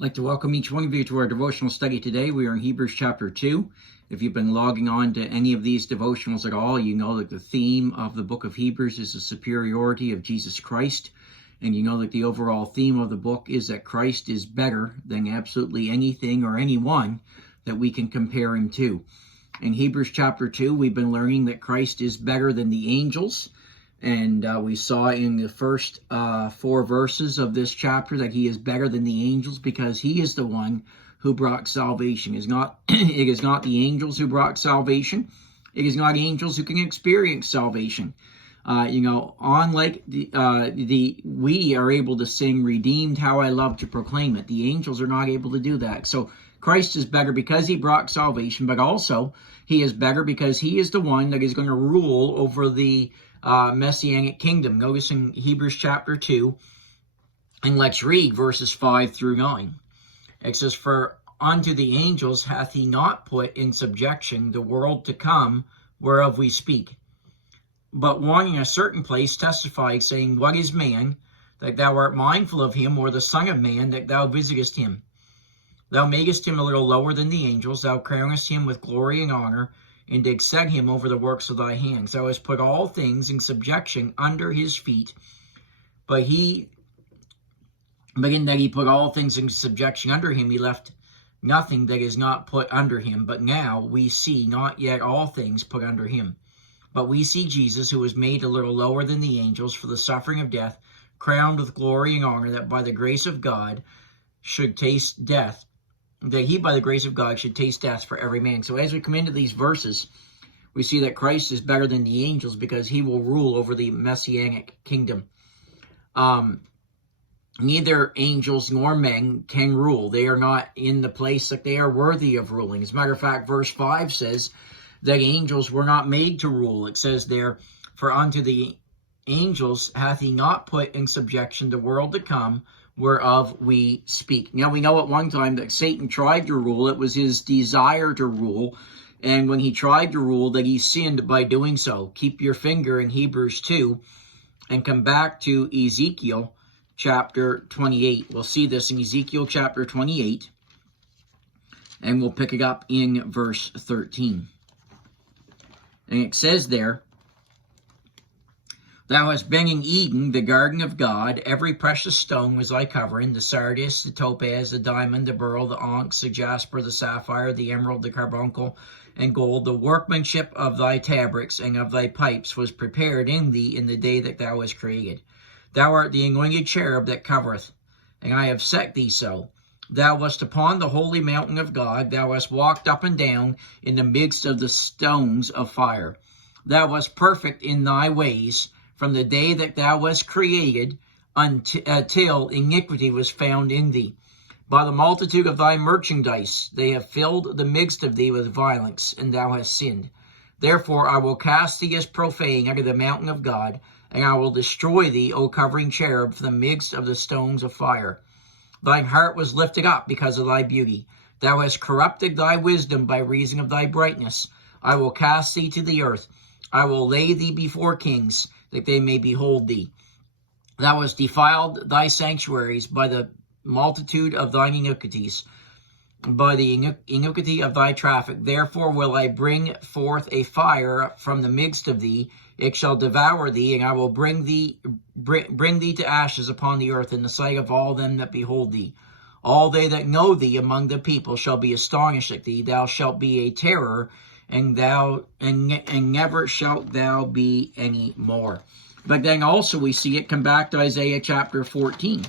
I'd like to welcome each one of you to our devotional study today. We are in Hebrews chapter 2. If you've been logging on to any of these devotionals at all, you know that the theme of the book of Hebrews is the superiority of Jesus Christ. And you know that the overall theme of the book is that Christ is better than absolutely anything or anyone that we can compare him to. In Hebrews chapter 2, we've been learning that Christ is better than the angels. And we saw in the first 4 verses of this chapter that he is better than the angels because he is the one who brought salvation. It is not the angels who brought salvation. It is not angels who can experience salvation. Unlike we are able to sing, "Redeemed, how I love to proclaim it." The angels are not able to do that. So Christ is better because he brought salvation, but also he is better because he is the one that is going to rule over the Messianic kingdom. Notice in Hebrews chapter 2, and let's read verses 5 through 9. It says, "For unto the angels hath he not put in subjection the world to come, whereof we speak. But one in a certain place testified, saying, What is man, that thou art mindful of him, or the son of man, that thou visitest him? Thou madest him a little lower than the angels, thou crownest him with glory and honor, and didst set him over the works of thy hands. Thou hast put all things in subjection under his feet. But in that he put all things in subjection under him, he left nothing that is not put under him. But now we see not yet all things put under him. But we see Jesus, who was made a little lower than the angels for the suffering of death, crowned with glory and honor, that by the grace of God should taste death, that he by the grace of God should taste death for every man." So as we come into these verses, we see that Christ is better than the angels because he will rule over the Messianic kingdom. Neither angels nor men can rule. They are not in the place that they are worthy of ruling. As a matter of fact, verse 5 says that angels were not made to rule. It says there, "For unto the angels hath he not put in subjection the world to come, whereof we speak." Now, we know at one time that Satan tried to rule. It was his desire to rule. And when he tried to rule, that he sinned by doing so. Keep your finger in Hebrews 2 and come back to Ezekiel chapter 28. We'll see this in Ezekiel chapter 28. And we'll pick it up in verse 13. And it says there, "Thou hast been in Eden, the garden of God. Every precious stone was thy covering, the sardius, the topaz, the diamond, the beryl, the onyx, the jasper, the sapphire, the emerald, the carbuncle, and gold. The workmanship of thy tabrets and of thy pipes was prepared in thee in the day that thou wast created. Thou art the anointed cherub that covereth, and I have set thee so. Thou wast upon the holy mountain of God. Thou hast walked up and down in the midst of the stones of fire. Thou wast perfect in thy ways, from the day that thou wast created until iniquity was found in thee. By the multitude of thy merchandise they have filled the midst of thee with violence, and thou hast sinned. Therefore I will cast thee as profane out of the mountain of God, and I will destroy thee, O covering cherub, from the midst of the stones of fire. Thine heart was lifted up because of thy beauty. Thou hast corrupted thy wisdom by reason of thy brightness. I will cast thee to the earth. I will lay thee before kings, that they may behold thee. Thou hast defiled thy sanctuaries by the multitude of thine iniquities, by the iniquity of thy traffic. Therefore will I bring forth a fire from the midst of thee. It shall devour thee, and I will bring thee to ashes upon the earth in the sight of all them that behold thee. All they that know thee among the people shall be astonished at thee. Thou shalt be a terror, and never shalt thou be any more." But then also we see it come back to Isaiah chapter 14.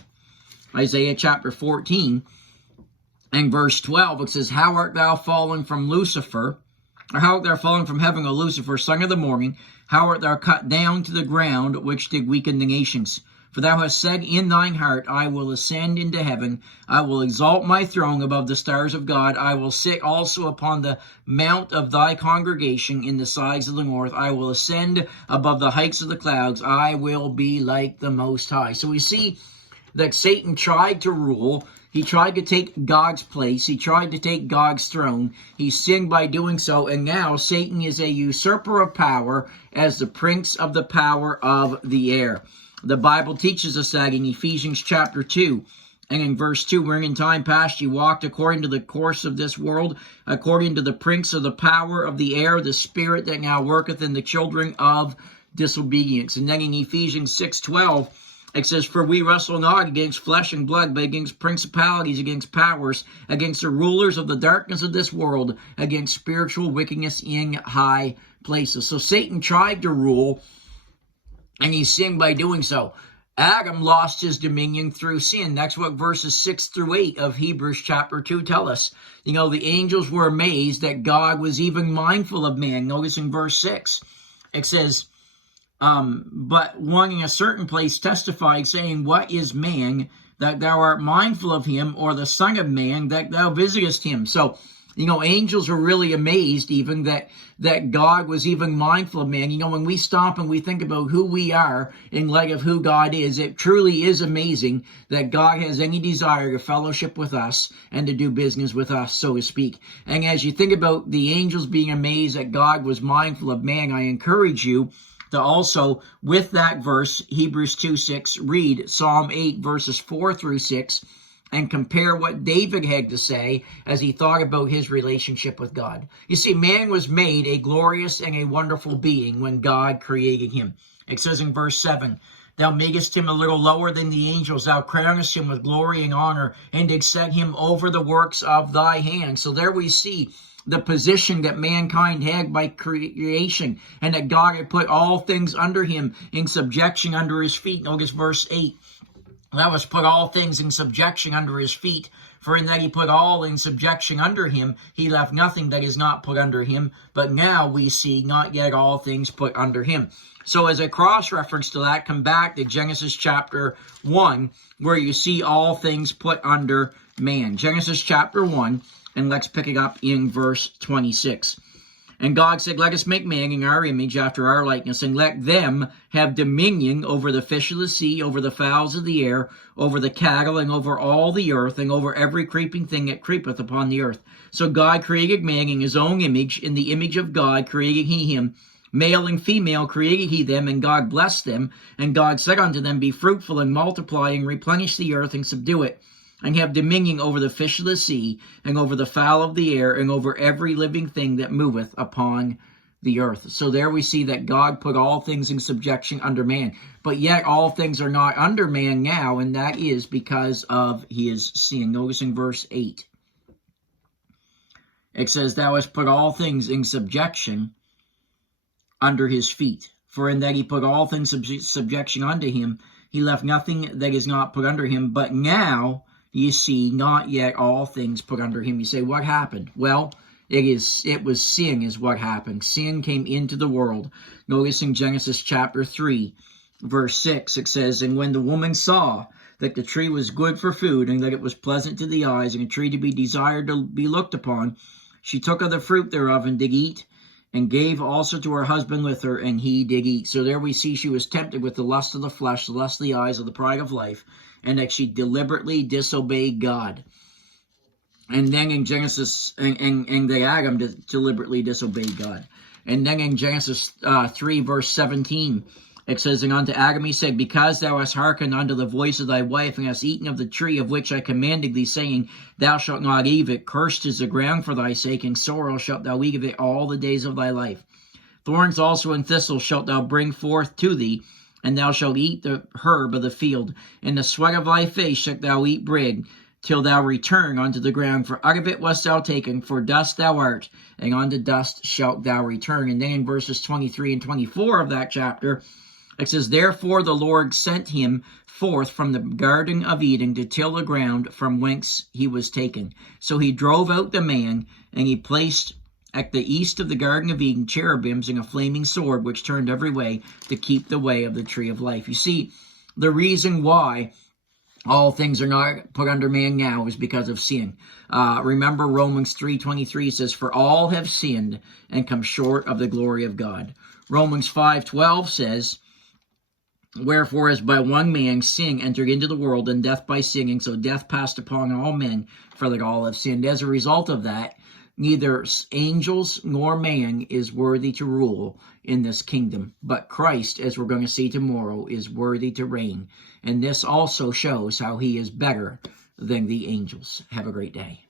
Isaiah chapter 14 and verse 12, it says, "How art thou fallen from Lucifer, or how art thou fallen from heaven, O Lucifer, son of the morning? How art thou cut down to the ground, which did weaken the nations? For thou hast said in thine heart, I will ascend into heaven. I will exalt my throne above the stars of God. I will sit also upon the mount of thy congregation in the sides of the north. I will ascend above the heights of the clouds. I will be like the Most High." So we see that Satan tried to rule. He tried to take God's place. He tried to take God's throne. He sinned by doing so, and now Satan is a usurper of power as the prince of the power of the air. The Bible teaches us that in Ephesians chapter 2 And in verse 2, wherein in time past ye walked according to the course of this world, according to the prince of the power of the air, the spirit that now worketh in the children of disobedience. And then in Ephesians 6:12, it says, for we wrestle not against flesh and blood, but against principalities, against powers, against the rulers of the darkness of this world, against spiritual wickedness in high places. So Satan tried to rule, and he sinned by doing so. Adam lost his dominion through sin. That's what verses 6 through 8 of Hebrews chapter 2 tell us. You know, the angels were amazed that God was even mindful of man. Notice in verse 6, it says, but one in a certain place testified, saying, what is man that thou art mindful of him, or the son of man that thou visitest him? So, you know, angels were really amazed even that God was even mindful of man. You know, when we stop and we think about who we are in light of who God is, it truly is amazing that God has any desire to fellowship with us and to do business with us, so to speak. And as you think about the angels being amazed that God was mindful of man, I encourage you to also, with that verse, Hebrews 2:6, read Psalm 8, verses 4 through 6, and compare what David had to say as he thought about his relationship with God. You see, man was made a glorious and a wonderful being when God created him. It says in verse 7, thou madest him a little lower than the angels, thou crownest him with glory and honor, and didst set him over the works of thy hands. So there we see the position that mankind had by creation, and that God had put all things under him in subjection under his feet. Notice verse 8. Thou hast put all things in subjection under his feet, for in that he put all in subjection under him, he left nothing that is not put under him. But now we see not yet all things put under him. So as a cross-reference to that, come back to Genesis chapter 1, where you see all things put under man. Genesis chapter 1, and let's pick it up in verse 26. And God said, let us make man in our image, after our likeness, and let them have dominion over the fish of the sea, over the fowls of the air, over the cattle, and over all the earth, and over every creeping thing that creepeth upon the earth. So God created man in his own image. In the image of God created he him. Male and female created he them, and God blessed them. And God said unto them, be fruitful and multiply, and replenish the earth, and subdue it, and have dominion over the fish of the sea, and over the fowl of the air, and over every living thing that moveth upon the earth. So there we see that God put all things in subjection under man. But yet all things are not under man now, and that is because of his sin. Notice in verse 8. It says, thou hast put all things in subjection under his feet. For in that he put all things in subjection unto him, he left nothing that is not put under him. But now you see not yet all things put under him. You say, what happened? Well, it was sin is what happened. Sin came into the world. Notice in Genesis chapter 3, verse 6, it says, and when the woman saw that the tree was good for food, and that it was pleasant to the eyes, and a tree to be desired to be looked upon, she took of the fruit thereof, and did eat, and gave also to her husband with her, and he did eat. So there we see she was tempted with the lust of the flesh, the lust of the eyes, of the pride of life, and that she deliberately disobeyed God. And then in Genesis, and that Adam deliberately disobeyed God. And then in Genesis 3, verse 17, it says, and unto Adam he said, because thou hast hearkened unto the voice of thy wife, and hast eaten of the tree of which I commanded thee, saying, thou shalt not eat of it, cursed is the ground for thy sake, and sorrow shalt thou eat of it all the days of thy life. Thorns also and thistles shalt thou bring forth to thee, and thou shalt eat the herb of the field. In the sweat of thy face shalt thou eat bread, till thou return unto the ground. For out of it wast thou taken, for dust thou art, and unto dust shalt thou return. And then in verses 23 and 24 of that chapter, it says, therefore the Lord sent him forth from the Garden of Eden to till the ground from whence he was taken. So he drove out the man, and he placed at the east of the Garden of Eden cherubims and a flaming sword, which turned every way to keep the way of the tree of life. You see, the reason why all things are not put under man now is because of sin. Remember Romans 3:23 says, for all have sinned and come short of the glory of God. Romans 5:12 says, wherefore as by one man sin entered into the world, and death by sin, and so death passed upon all men, for that all have sinned. As a result of that, neither angels nor man is worthy to rule in this kingdom. But Christ, as we're going to see tomorrow, is worthy to reign. And this also shows how he is better than the angels. Have a great day.